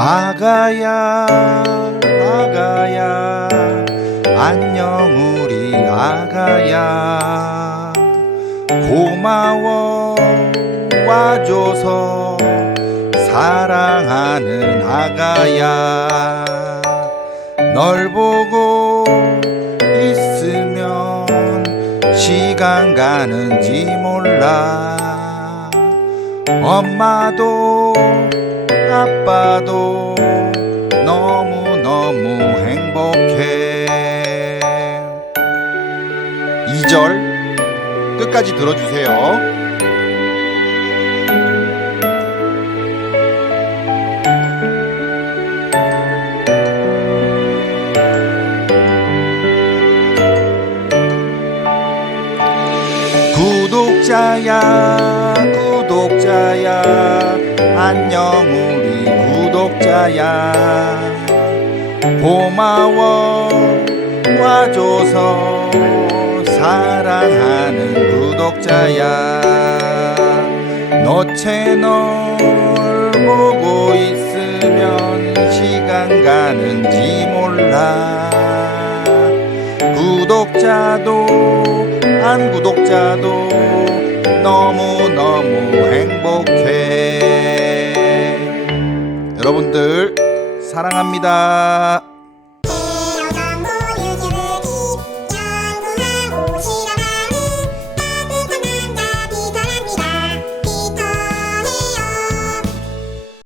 아가야 아가야 안녕 우리 아가야. 고마워 와줘서 사랑하는 아가야. 널 보고 있으면 시간 가는지 몰라 엄마도 아빠도 너무너무 행복해. 2절 끝까지 들어주세요. 구독자야 안녕 우리 구독자야. 고마워 와줘서 사랑하는 구독자야. 너 채널 보고 있으면 시간 가는지 몰라. 구독자도 안 구독자도 너무너무 행복해 여러분들 사랑합니다